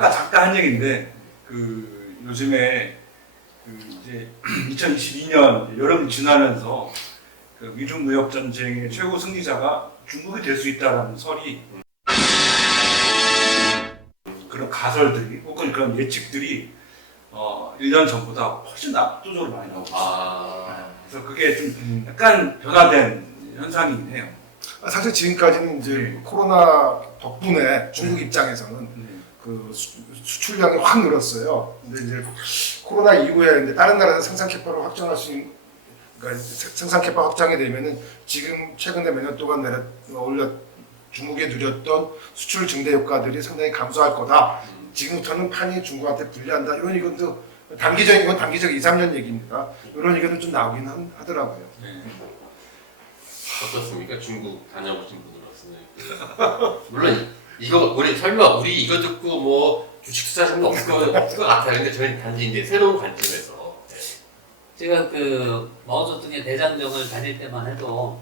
아까 잠깐 한 얘기인데 그 요즘에 그 이제 2022년 여름 지나면서 그 미중 무역 전쟁의 최고 승리자가 중국이 될 수 있다라는 설이 그런 가설들이 혹은 그런 예측들이 1년 전보다 훨씬 압도적으로 많이 나오고 있습니다. 그래서 그게 좀 약간 변화된 현상이긴 해요. 사실 지금까지는 이제 코로나 덕분에 중국 입장에서는 그 수출량이 확 늘었어요. 근데 이제 코로나 이후에 이제 다른 나라에서 생산 캐파를 확정할 수 있는, 그러니까 생산 캐파 확장이 되면은 지금 최근에 몇 년 동안 올려 중국에 누렸던 수출 증대 효과들이 상당히 감소할 거다. 지금부터는 판이 중국한테 불리한다. 이런 의견도 이건 단기적 2, 3년 얘기입니다. 이런 의견도 좀 나오긴 하더라고요. 어떻습니까? 중국 다녀오신 분으로서는. 물론 이거 우리 이거 듣고 뭐 주식 투자하시는 거 없을 것 같아요. 근데 저희는 단지 이제 새로운 관점에서 제가 그 마오쩌둥의 대장정을 다닐 때만 해도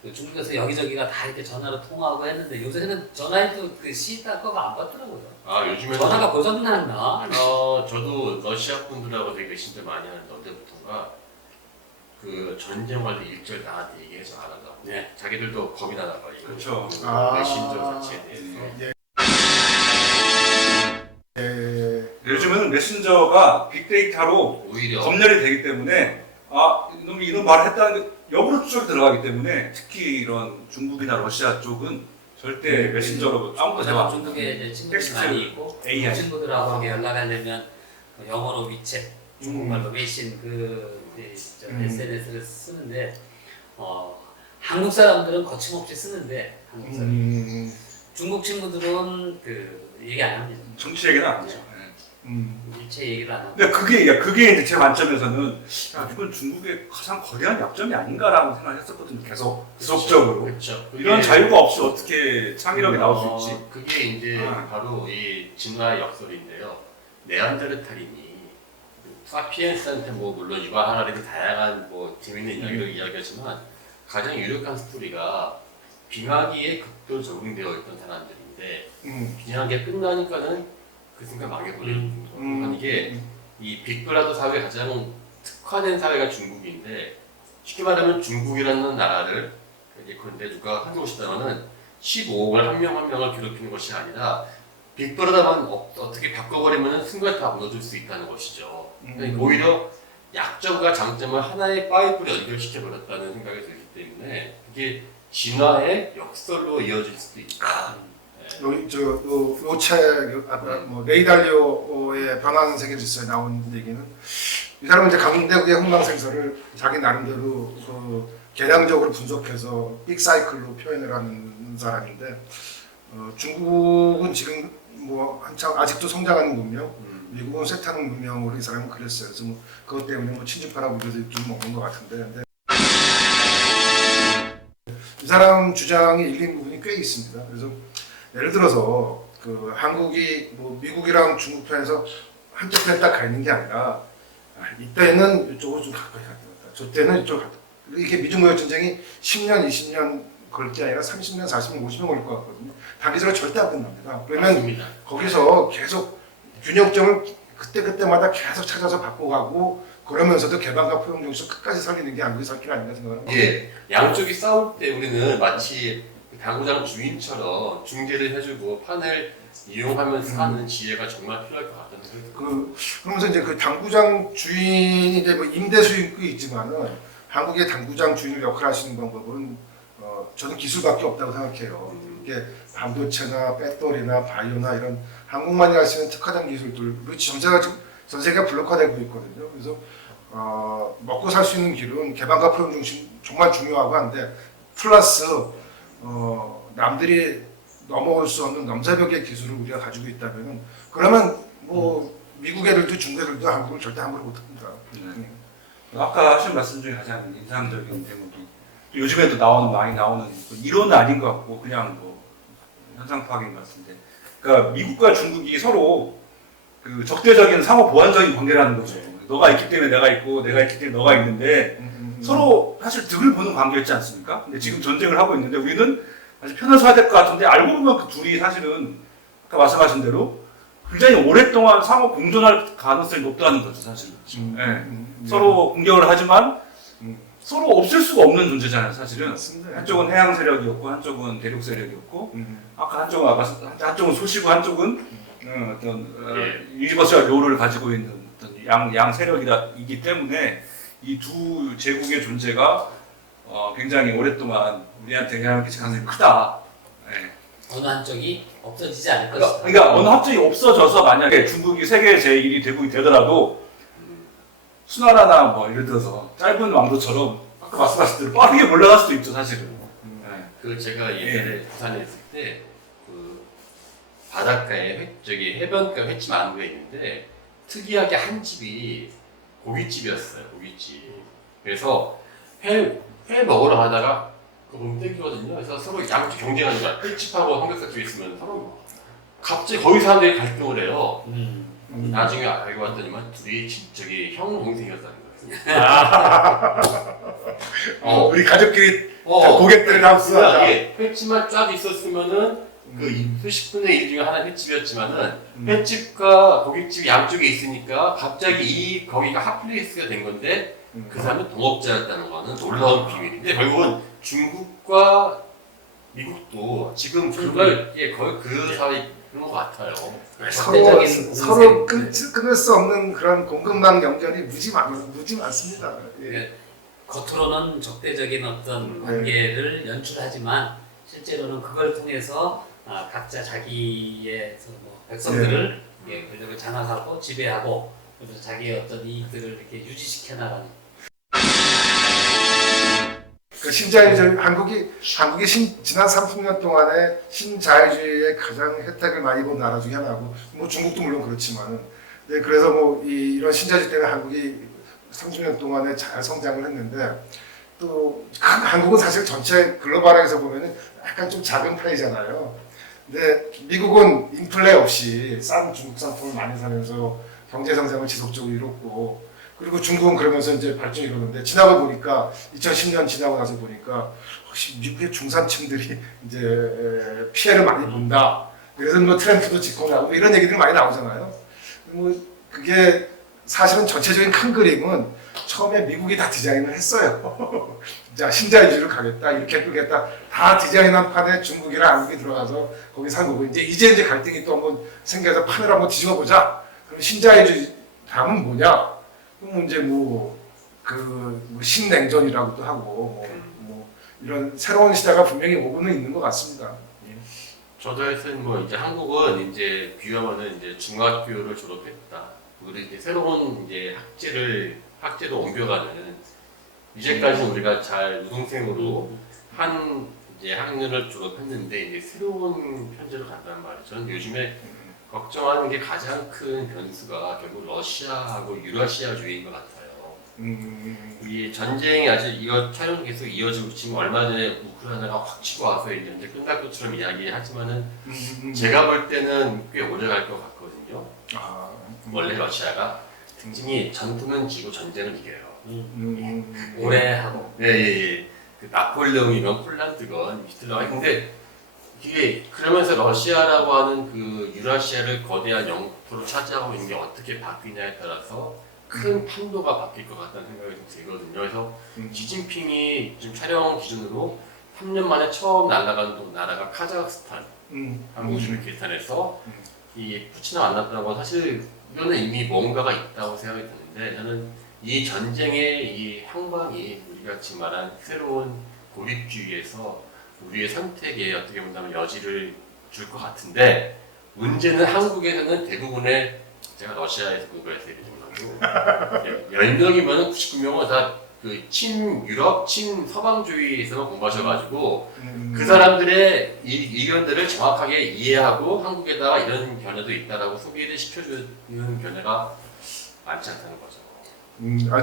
그 중국에서 여기저기가 다 이렇게 전화로 통화하고 했는데 요새는 전화해도 그 시다꺼가 안 받더라고요. 요즘에는 전화가 고장났나? 저도 러시아 분들하고 되게 메신저 많이 하는데 언제부턴가 그 전쟁 관리 일절 나한테 얘기해서 안 한다고. 네. 자기들도 겁이 나나 봐요. 그렇죠. 메신저 자체에 대해서. 요즘에는 메신저가 빅데이터로 오히려 검열이 되기 때문에 이놈이 이런 말을 했다는 게 역으로 추적이 들어가기 때문에 특히 이런 중국이나 러시아 쪽은 절대 메신저로 아무것도 대화 안 합니다. 중국에 이제 친구들이 텍스트, 많이 있고 AI. 친구들하고 연락하려면 영어로 위챗, 중국말로 웨이신 SNS를 쓰는데 한국 사람들은 거침없이 쓰는데 한국 사람 중국 친구들은 그 얘기 안 합니다. 정치 얘기는 안 하죠. 일체 얘기를 안 하고. 근데 그게 이제 제 관점에서는 이건 중국의 가장 거대한 약점이 아닌가라고 생각했었거든요. 지속적으로. 그렇죠. 이런 자유가 없이 어떻게 창의력이 나올 수 있지? 그게 이제 바로 이 진화의 역설인데요. 네안데르탈인이 사피엔스한테 뭐 물론 유아하라리도 다양한 뭐 재밌는 이야기를 이야기하지만 가장 유력한 스토리가 빙하기에 극도 적응되어 있던 사람들인데 빙하기가 끝나니까는 그 순간 망해버리는 거예요. 그러니까 이게 이 빅브라더 사회에 가장 특화된 사회가 중국인데 쉽게 말하면 중국이라는 나라를 예컨대 누가 한국을 싶다면은 15억을 한 명 한 명을 괴롭히는 것이 아니라 빅브라더만 어떻게 바꿔버리면 순간 다 무너질 수 있다는 것이죠. 그러니까 오히려 약점과 장점을 하나의 파이프로 연결시켜버렸다는 생각이 들기 때문에 그게 진화의 역설로 이어질 수도 있다. 여기 요책 뭐 레이달리오의 변화하는 세계 질서에 나온 얘기는 이 사람은 이제 강대국의 흥망생설을 자기 나름대로 그 계량적으로 분석해서 빅사이클로 표현을 하는 사람인데 중국은 지금 뭐 한창 아직도 성장하는 문명, 미국은 쇠퇴하는 문명으로 이 사람은 그렸어요. 그래서 뭐 그것 때문에 뭐 친주파라고 우리도 좀 먹는 것 같은데, 근데 이 사람 주장이 일리는 부분이 꽤 있습니다. 그래서 예를 들어서 그 한국이 뭐 미국이랑 중국 편에서 한쪽 편에 딱 가 있는 게 아니라 이때는 이쪽으로 좀 가까이 가야 된다. 저 때는 이쪽으로 가야 된다. 이게 미중 무역 전쟁이 10년, 20년 걸 게 아니라 30년, 40년, 50년 걸릴 것 같거든요. 단기적으로 절대 안 끝납니다. 그러면 맞습니다. 거기서 계속 균형점을 그때마다 계속 찾아서 바꿔가고 그러면서도 개방과 포용 정신을 끝까지 살리는 게 한국의 살 길 아닌가 생각합니다. 예, 양쪽이 싸울 때 우리는 마치 당구장 주인처럼 중재를 해주고 판을 이용하면서 하는 지혜가 정말 필요할 것 같다는 생각이 듭니다. 그러면서 이제 그 당구장 주인이 이제 뭐 임대 수익도 있지만은 한국의 당구장 주인을 역할하시는 방법은 저는 기술밖에 없다고 생각해요. 이게 반도체나 배터리나 바이오나 이런 한국만이 할 수 있는 특화된 기술들, 전 세계가 블록화되고 있거든요. 그래서 먹고 살 수 있는 길은 개방과 포용 중심 정말 중요하고 한데 플러스 남들이 넘어올 수 없는 넘사벽의 기술을 우리가 가지고 있다면은 그러면 뭐 미국 애들도 중국 애들도 한국을 절대 함부로 못합니다. 아까 하신 말씀 중에 가장 인상적인 대목이 요즘에도 많이 나오는 이론은 아닌 것 같고 그냥 뭐 현상 파악인 것 같은데, 그러니까 미국과 중국이 서로 그 적대적인 상호 보완적인 관계라는 거죠. 너가 있기 때문에 내가 있고 내가 있기 때문에 너가 있는데 서로 사실 득을 보는 관계였지 않습니까? 근데 지금 전쟁을 하고 있는데 우리는 아주 편해서 해야 될 것 같은데 알고 보면 그 둘이 사실은 아까 말씀하신 대로 굉장히 오랫동안 상호 공존할 가능성이 높다는 거죠, 사실은. 서로 공격을 하지만 서로 없앨 수가 없는 존재잖아요, 사실은. 맞습니다. 한쪽은 해양 세력이었고 한쪽은 대륙 세력이었고 한쪽은 소시고 한쪽은 유니버셜 료를 가지고 있는 어떤 양 세력이기 때문에 이 두 제국의 존재가 굉장히 오랫동안 우리한테 영향을 끼칠 가능성이 크다. 네. 어느 한쪽이 없어지지 않을 것이다. 그러니까 어느 합정이 없어져서 만약에 중국이 세계 제1위 대국이 되더라도 수나라나 뭐 예를 들어서 짧은 왕도처럼 아까 말씀하신 대로 빠르게 올라갈 수도 있죠, 사실은. 네. 그 제가 예전에 부산에 있을 때 그 바닷가에 해변가 횟집 안구가 있는데 특이하게 한 집이 고깃집이었어요. 고깃집. 그래서 회 먹으러 가다가 그 보면 땡기거든요. 그래서 서로 양쪽 경쟁하는 거야. 횟집하고 삼겹살 집 있으면 서로 갑자기 거기 사람들이 갈등을 해요. 나중에 알고 봤더니만 둘이 형 동생이었다는 거예요. 우리 가족끼리 고객들을 합수하자. 횟집만 쫙 있었으면은 그 수십 분의 1 중에 하나 횟집이었지만은 횟집과 고깃집이 양쪽에 있으니까 갑자기 거기가 핫플레이스가 된 건데 그 사람은 동업자였다는 거는 놀라운 비밀인데 결국은 중국과 미국도 지금 그걸 거의 그 사회 그런 것 같아요. 서로 끊을 수 없는 그런 공급망 연결이 무지 많습니다. 예. 겉으로는 적대적인 어떤 관계를 연출하지만 실제로는 그걸 통해서 각자 자기의 백성들을 권력을 장악하고 지배하고 그래서 자기의 어떤 이익들을 이렇게 유지시켜 나가는. 한국이 지난 30년 동안에 신자유주의의 가장 혜택을 많이 본 나라 중에 하나고, 뭐 중국도 물론 그렇지만은, 그래서 뭐 이런 신자유주의 때문에 한국이 30년 동안에 잘 성장을 했는데, 또 한국은 사실 전체 글로벌에서 보면은 약간 좀 작은 편이잖아요. 근데 미국은 인플레 없이 싼 중국 상품을 많이 사면서 경제 성장을 지속적으로 이뤘고, 그리고 중국은 그러면서 이제 발전이 이루는데 지나고 보니까 2010년 지나고 나서 보니까 혹시 미국의 중산층들이 이제 피해를 많이 본다. 그래서 뭐 트럼프도 집권하고 이런 얘기들이 많이 나오잖아요. 뭐 그게 사실은 전체적인 큰 그림은 처음에 미국이 다 디자인을 했어요. 자, 신자유주의로 가겠다, 이렇게 끌겠다. 다 디자인한 판에 중국이랑 한국이 들어가서 거기 산 거고, 이제 갈등이 또 한번 생겨서 판을 한번 뒤집어 보자. 그럼 신자유주의 다음은 뭐냐? 그럼 이제 신냉전이라고도 하고, 이런 새로운 시대가 분명히 오고는 있는 것 같습니다. 저도 하여튼 이제 한국은 이제 비유하면은 이제 중학교를 졸업했다. 우리 이제 새로운 이제 학제로 옮겨가는 이제까지 우리가 잘 우등생으로 이제 학년을 졸업했는데 이제 새로운 현재로 간다는 말이죠. 저는 요즘에 걱정하는 게 가장 큰 변수가 결국 러시아하고 유라시아주의인 것 같아요. 이 전쟁이 아직 촬영 계속 이어지고 지금 얼마 전에 우크라이나가 확 치고 와서 이제 끝날 것처럼 이야기하지만은 제가 볼 때는 꽤 오래 갈 것 같거든요. 원래 러시아가 등진이 전투는 지고 전쟁을 이겨요. 오래 하고. 네. 그 나폴레옹이건 폴란드건 히틀러가 근데 이게 그러면서 러시아라고 하는 그 유라시아를 거대한 영토로 차지하고 있는 게 어떻게 바뀌냐에 따라서 큰 판도가 바뀔 것 같다는 생각이 좀 들거든요. 그래서 시진핑이 지금 촬영 기준으로 3년 만에 처음 날아간 나라가 카자흐스탄, 우즈베키스탄에서 이 푸틴을 만났다는 건 사실 이거는 이미 뭔가가 있다고 생각이 드는데 저는 이 전쟁의 이 향방이 우리가 지금 말한 새로운 고립주의에서 우리의 선택에 어떻게 보면 여지를 줄 것 같은데 문제는 한국에서는 대부분의 제가 러시아에서 공부해서 얘기 좀 하고 10명이면 99명은 다 그 친유럽, 친서방주의에서만 공부하셔가지고 그 사람들의 의견들을 정확하게 이해하고 한국에다가 이런 견해도 있다라고 소개를 시켜주는 견해가 많지 않다는 거죠.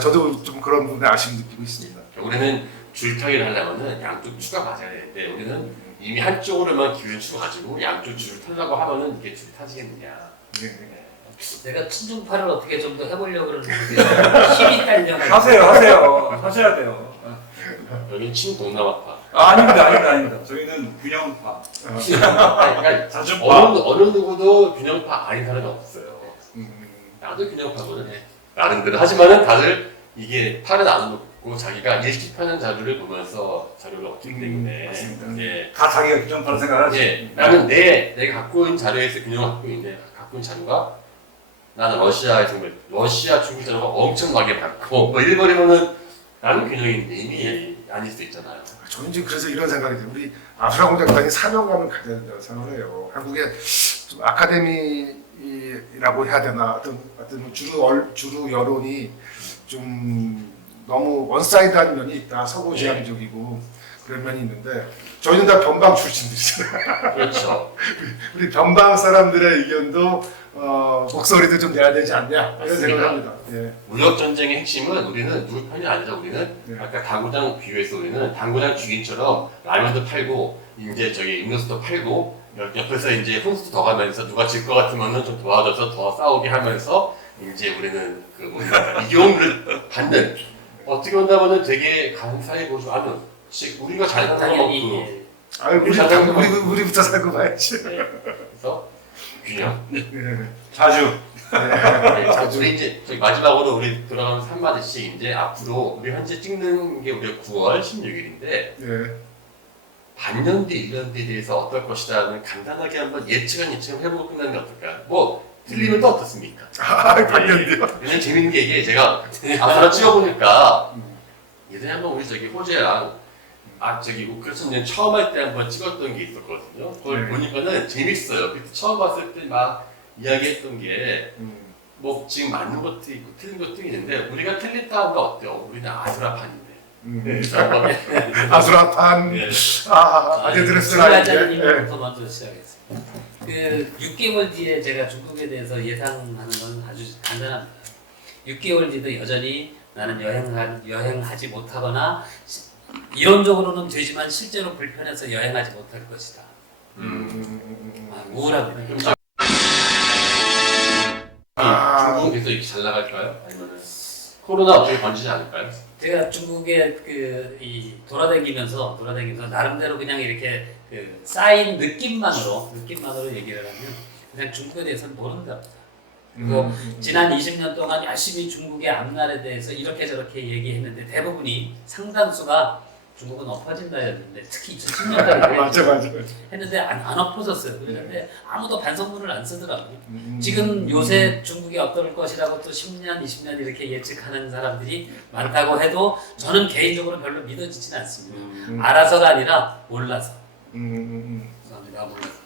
저도 좀 그런 부분에 아쉬움 느끼고 있습니다. 우리는 줄타기를 하려면은 양쪽 추가 맞아야 되는데 우리는 이미 한쪽으로만 기회를 주어가지고 양쪽 줄을 타려고 하면은 이게 줄이 타지겠느냐. 내가 친중파를 어떻게 좀 더 해보려고 그러는데 힘이 딸려. 하셔야 돼요. 여기는 친동남아파. 아닙니다. 저희는 균형파, 그러니까 자주파. 어느 누구도 균형파 아닌 사람이 없어요. 나도 균형파거든. 나름대로. 하지만은 다들 이게 팔을 안 놓고 자기가 일집하는 자료를 보면서 자료를 얻기 때문에 맞습니다. 예. 다 자기가 균형파를 생각하지. 예. 나는 내가 갖고 있는 자료에서 균형을 갖고 있는데 갖고 있는 자료가 나는 러시아 중국 자료가 엄청나게 많고 뭐 이래버리면은 나는 균형인데 이미 아닐 수 있잖아요. 저는 이제 그래서 이런 생각이 들어요. 우리 아수라 공작단이 사명감을 가져야 된다고 생각을 해요. 한국의 좀 아카데미라고 해야 되나 어떤 주류 여론이 좀 너무 원사이드한 면이 있다. 서구 지향적이고 그런 면이 있는데 저희는 다 변방 출신들이잖아요. 그렇죠. 우리 변방 사람들의 의견도 목소리도 좀 내야 되지 않냐 이런 맞습니다. 생각을 합니다. 예. 무역 전쟁의 핵심은 우리는 누구 편이 아니라 우리는 네. 아까 당구장 비유해서 우리는 당구장 주인처럼 라면도 팔고 이제 저기 음료수도 팔고 옆에서 이제 훈수도 더 가면서 누가 질 것 같으면은 좀 도와줘서 더 싸우게 하면서 이제 우리는 그 뭔가 이용을 받는 어떻게 본다면은 되게 간사해 보조하는 우리가 잘 사는 당연히 것도 예. 아유 우리부터 살고 봐야지. 네. 그래서 균형. 예. 자주. 네, 자, 우리 이제 저기 마지막으로 우리 돌아가면서 한마디씩 이제 앞으로 우리 현재 찍는 게 우리 9월 16일인데 예. 반년 뒤, 1년 뒤에 대해서 어떨 것이다는 간단하게 한번 예측을 해보고 끝나는 게 어떨까요? 뭐 틀리면 또 어떻습니까? 반년 뒤요. 그냥 재밌는 게 이게 제가 앞으로 찍어보니까 예전에 한번 우리 저기 호재랑 저기 우크라이나 처음 할 때 한번 찍었던 게 있었거든요. 그걸 네. 보니까는 재밌어요. 그때 처음 봤을 때 막 이야기했던 게 뭐 지금 맞는 것도 있고 틀린 것도 있는데 우리가 틀렸다 하면 어때요? 우리는 아수라판인데. 그래서 한번 아수라판. 예. 아재 드레스라 이제. 중간자님부터 먼저 시작하겠습니다. 그 6개월 뒤에 제가 중국에 대해서 예상하는 건 아주 간단합니다. 6개월 뒤도 여전히 나는 여행하지 못하거나 이론적으로는 되지만 실제로 불편해서 여행하지 못할 것이다. 우울합니다. 중국은 계속 이렇게 잘 나갈까요? 아니면 코로나 어떻게 번지지 않을까요? 제가 중국에 이 돌아다니면서 나름대로 그냥 이렇게 그 쌓인 느낌만으로 얘기를 하면 그냥 중국에 대해서는 모른다. 그리고 지난 20년 동안 열심히 중국의 앞날에 대해서 이렇게 저렇게 얘기했는데 대부분이 상당수가 중국은 엎어진다였는데 특히 2010년까지 맞아. 했는데 안 엎어졌어요. 그런데 아무도 반성문을 안 쓰더라고요. 지금 요새 중국이 어떨 것이라고 또 10년, 20년 이렇게 예측하는 사람들이 많다고 해도 저는 개인적으로 별로 믿어지진 않습니다. 알아서가 아니라 몰라서. 죄송합니다. 몰라서.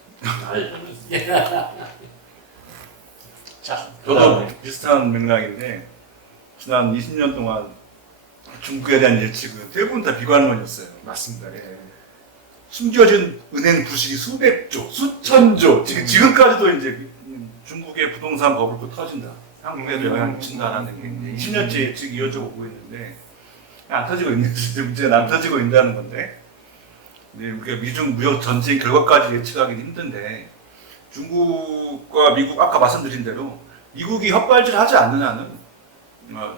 자, 저도 비슷한 맥락인데 지난 20년 동안 중국에 대한 예측은 대부분 다 비관론이었어요. 맞습니다. 예. 숨겨진 은행 부실이 수백조, 수천조. 지금까지도 이제 중국의 부동산 버블도 터진다. 한국에도 영향 미친다라는 게 20년째 예측이 이어져 오고 있는데 안 터지고 있는 문제는 안 터지고 있다는 건데 우리가 미중 무역 전쟁 결과까지 예측하기는 힘든데 중국과 미국 아까 말씀드린 대로 미국이 헛발질하지 않는 한은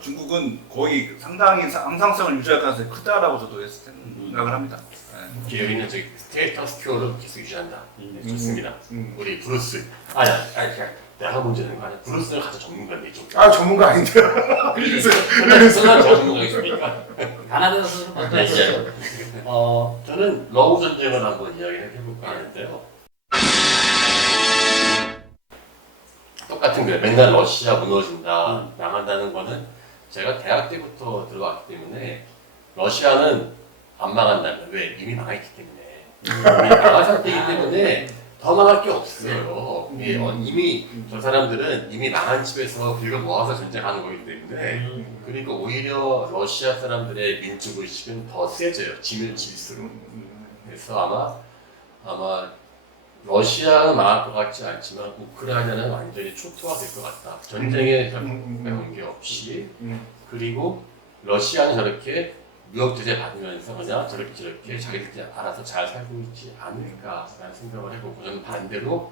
중국은 거의 상당히 항상성을 유지할 가능성이 크다라고 저도 생각을 합니다. 여기는 저기 스테이터스 큐어를 계속 유지한다. 좋습니다. 우리 브루스. 내가 문제는 거 아니야. 브루스는 가장 전문가인데 좀. 전문가 아닌데요. 그래서 전문가이십니까? 가나다에서는 어떠세요? 저는 러우 전쟁을 한번 이야기를 해볼까 하는데요. 똑같은 거예요. 맨날 러시아 무너진다, 망한다는 거는 제가 대학 때부터 들어왔기 때문에 러시아는 안 망한다면 왜? 이미 망했기 때문에. 이미 망한 상태이기 때문에 더 망할 게 없어요. 이미 저 사람들은 이미 망한 집에서 긁어 모아서 전쟁하는 거기 때문에 그리고 오히려 러시아 사람들의 민족의식은 더 세져요. 지면 질수록. 그래서 아마 러시아는 망할 것 같지 않지만 우크라이나는 완전히 초토화될 것 같다. 전쟁에 관계없이. 그리고 러시아는 저렇게 무역 제재 받으면서 그냥 저렇게 자기들끼리 알아서 잘 살고 있지 않을까라는 생각을 해보고 저는 반대로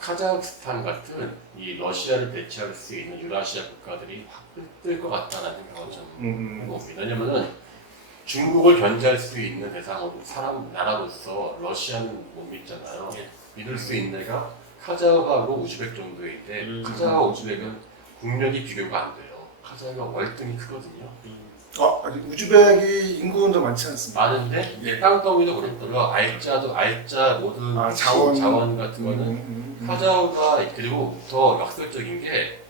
카자흐스탄 같은 이 러시아를 대체할 수 있는 유라시아 국가들이 확 뜰 것 같다는 생각을 저는 해봅니다. 왜냐면은 중국을 견제할 수 있는 대상으로 나라로서 러시아는 못 믿잖아요. 예. 믿을 수 있는 애가 카자흐하고 우즈벡 정도인데 카자흐와 우즈벡은 국력이 비교가 안 돼요. 카자흐가 월등히 크거든요. 아직 우즈벡이 인구는 더 많지 않습니다. 많은데 이게 땅덩이도 그렇고요. 알짜 모든 자원 같은 거는 카자흐가 그리고 더 역설적인 게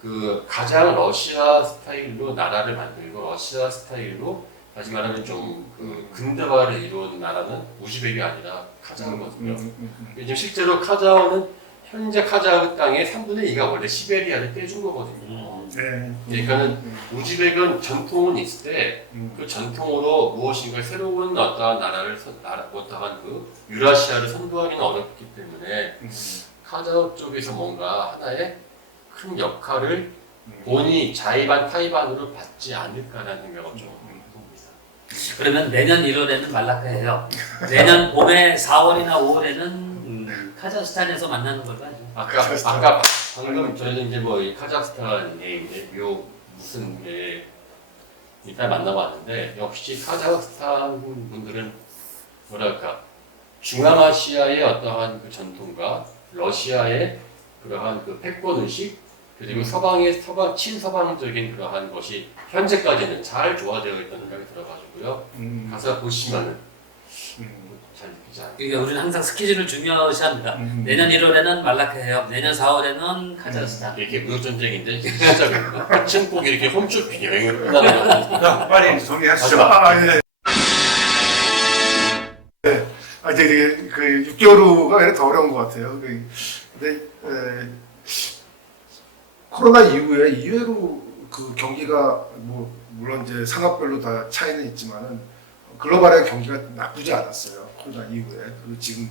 그 가장 러시아 스타일로 나라를 만들고 러시아 스타일로 다시 말하면 좀 그 근대화를 이룬 나라는 우즈벡이 아니라 카자흐거든요. 지금 실제로 카자흐는 현재 카자흐 땅의 3분의 2가 원래 시베리아를 떼준 거거든요. 네. 그러니까는 우즈벡은 전통은 있을 때 그 전통으로 무엇인가 새로운 어떠한 어떠한 그 유라시아를 선도하기는 어렵기 때문에 카자흐 쪽에서 뭔가 하나의 큰 역할을 본이 자의반 타의반으로 받지 않을까라는 생각을 좀 해봅니다. 그러면 내년 1월에는 말라카예요. 내년 봄에 4월이나 5월에는 카자흐스탄에서 만나는 걸로 하죠. 아까 방금 저희는 이제 뭐 이 카자흐스탄에 이제 무슨 일단 만나봤는데 역시 카자흐스탄 분들은 뭐랄까 중앙아시아의 어떠한 그 전통과 러시아의 그러한 그 패권 의식 그리고 서방의 친서방적인 그러한 것이 현재까지는 잘 조화되어 있다는 생각이 들어가지고요. 가서 보시면은 잘 느끼지 않아요. 그러니까 우리는 항상 스케줄을 중요시합니다. 내년 1월에는 말라카예요. 내년 4월에는 카자흐스탄. 이렇게 무역 전쟁인데 진짜 끝은 꼭 이렇게 홈쇼핑 여행을 끝나는 거예요. 자, 빨리 정리하시죠. 예. 네. 되게 그 6개월 후가 더 어려운 것 같아요. 근데 코로나 이후에 이외로 그 경기가 뭐 물론 이제 산업별로 다 차이는 있지만은 글로벌의 경기가 나쁘지 않았어요. 코로나 이후에. 그리고 지금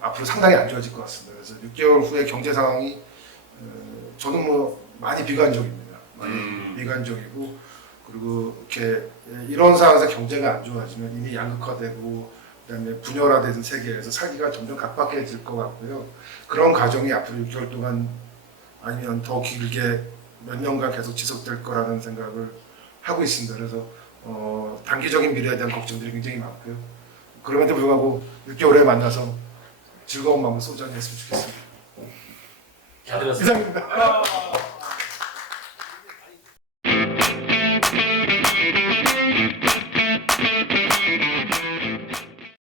앞으로 상당히 안 좋아질 것 같습니다. 그래서 6개월 후에 경제 상황이 저는 뭐 많이 비관적입니다. 많이 비관적이고 그리고 이렇게 이런 상황에서 경제가 안 좋아지면 이미 양극화되고 그다음에 분열화된 세계에서 살기가 점점 각박해질 것 같고요. 그런 과정이 앞으로 6개월 동안 아니면 더 길게 몇 년간 계속 지속될 거라는 생각을 하고 있습니다. 그래서 단기적인 미래에 대한 걱정들이 굉장히 많고요. 그럼에도 불구하고 6개월 후에 만나서 즐거운 마음을 소장했으면 좋겠습니다. 잘 들었습니다. 이상입니다.